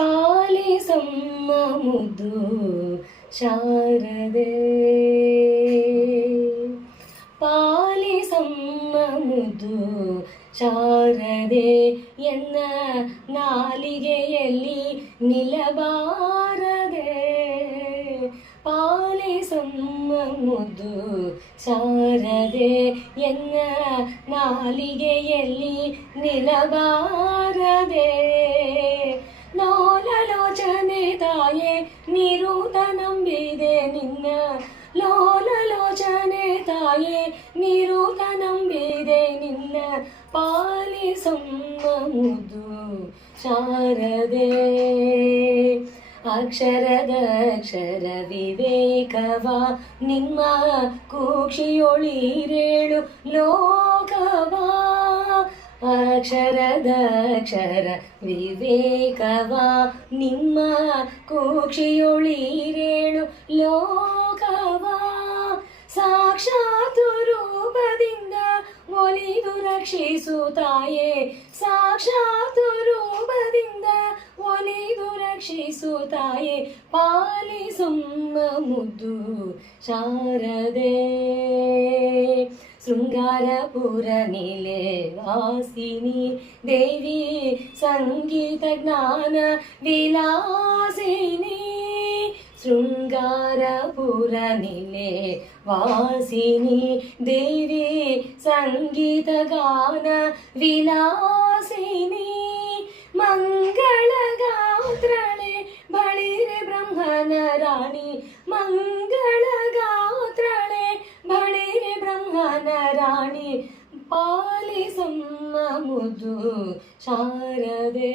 ಪಾಲಿಸಮ್ಮ ಮುದ್ದು ಶಾರದೆ, ಪಾಲಿಸಮ್ಮ ಮುದ್ದು ಶಾರದೆ, ಎನ್ನ ನಾಲಿಗೆಯಲ್ಲಿ ನಿಲ್ಲಬಾರದೆ. ಪಾಲಿಸಮ್ಮ ಮುದ್ದು ಶಾರದೆ, ಎನ್ನ ನಾಲಿಗೆಯಲ್ಲಿ ನಿಲ್ಲಬಾರದೆ. ಲೋಲಲೋಚನೆ ತಾಯೇ ನಿರೂತ ನಂಬಿದೆ ನಿನ್ನ, ಲೋಲಲೋಚನೆ ತಾಯೇ ನಿರೂತ ನಂಬಿದೆ ನಿನ್ನ. ಪಾಲಿಸಮ್ಮ ಮುದ್ದು ಶಾರದೆ, ಅಕ್ಷರದ ಅಕ್ಷರ ವಿವೇಕವ ನಿಮ್ಮ ಕೂಕ್ಷಿಯೊಳಿರೇಳು ಲೋಕವ. ಅಕ್ಷರದ ಅಕ್ಷರ ವಿವೇಕವ ನಿಮ್ಮ ಕೂಕ್ಷಿಯೊಳಿರೇಳು ಲೋಕವ. ಸಾಕ್ಷಾತ್ ರೂಪದಿಂದ ಒಲಿದು ರಕ್ಷಿಸು ತಾಯೇ, ಸಾಕ್ಷಾತ್ ರೂಪದಿಂದ ಒಲಿದು ರಕ್ಷಿಸು ತಾಯೇ. ಪಾಲಿಸಮ್ಮ ಮುದ್ದು ಶಾರದೆ, ಶೃಂಗಾರಪುರ ನಿಲಯವಾಸಿನಿ ದೇವಿ, ಸಂಗೀತ ಜ್ಞಾನ ವಿಲಾಸಿನಿ. ಶೃಂಗಾರಪುರ ನಿಲಯವಾಸಿನಿ ದೇವಿ, ಸಂಗೀತ ಗಾನ ವಿಲಾಸಿನಿ. ಮಂಗಳ ಗಾತ್ರಳೆ ಬಳಿರೆ ಬ್ರಹ್ಮನ ರಾಣಿ, ಮಂಗಳ ಗಾತ್ರಳೆ ಬಳಿರೆ ಬ್ರಹ್ಮನ ರಾಣಿ. ಪಾಲಿಸಮ್ಮ ಮುದ್ದು ಶಾರದೆ,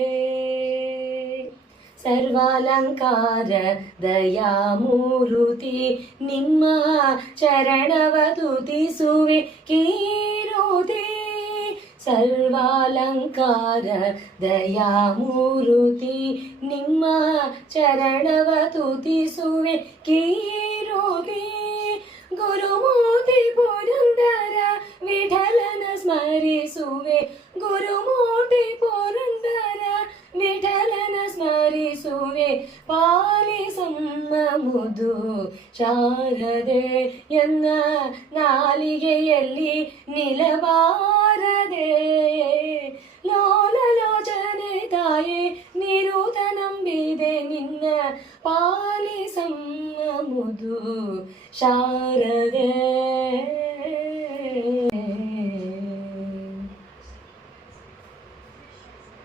ಸರ್ವಾಲಂಕಾರ ದಯಾಮೂರುತಿ ನಿಮ್ಮ ಚರಣವ ತುತಿಸುವೆ ಕೀರುತಿ. ಸರ್ವಾಲಂಕಾರ ದಯಾಮೂರುತಿ ನಿಮ್ಮ ಚರಣವ ತುತಿಸುವೆ ಕೀರುತಿ. ಗುರುಮೂರ್ತಿ ಪುರಂದರ ವಿಠಲನ ಸ್ಮರಿಸುವೆ, ಗುರುಮೂರ್ತಿ ಪುರಂದರ ವಿಠಲನ ಸ್ಮರಿಸುವೆ. ಪಾಲಿಸಮ್ಮ ಮುದ್ದು ಶಾರದೆ, ಎನ್ನ ನಾಲಿಗೆಯಲ್ಲಿ ನಿಲ್ಲಬಾರದೆ. ಲೋಲಲೋಚನೆ ತಾಯೇ ನಿರೂತ ನಂಬಿದೆ ನಿನ್ನ. ಪಾಲಿಸಮ್ಮ ಮುದ್ದು ಶಾರದೆ.